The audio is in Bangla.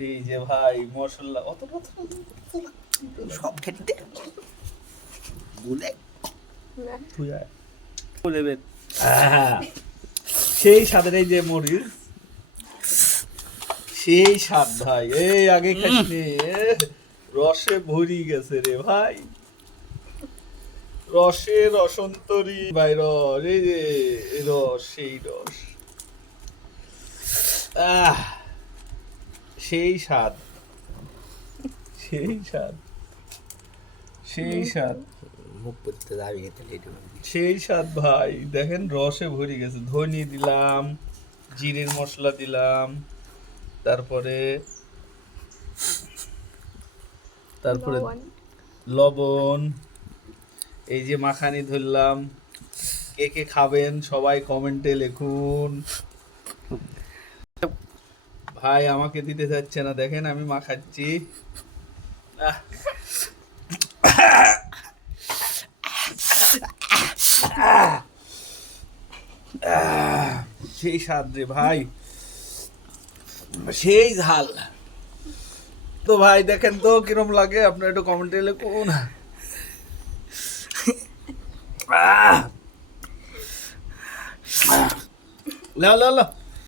এই যে ভাই মশলা অত সব খেতে বলে তুই আয়। বলেবেন সেই স্বাদের এই যে মরিচ সেই স্বাদ ভাই এই আগে খাসনি রসে ভরি গেছে রে ভাই রসে রসন্তরী ভাই রস এই যে রস সেই রস আহ সেই স্বাদ সেই স্বাদ সেই স্বাদ মুখ করতে যাবি তাহলে সেই স্বাদ ভাই দেখেন রসে ভরে গেছে ধনে দিলাম জিরের মশলা দিলাম তারপরে তারপরে লবণ এই যে মাখানি ধরলাম কে কে খাবেন সবাই কমেন্টে লিখুন ভাই আমাকে দিতে যাচ্ছে না দেখেন আমি মাখাচ্ছি আহ সেই স্বাদ রে ভাই সেই ঝাল তো ভাই দেখেন তো কিরম লাগে আপনার একটু কমেন্টে লিখুন লা লা লা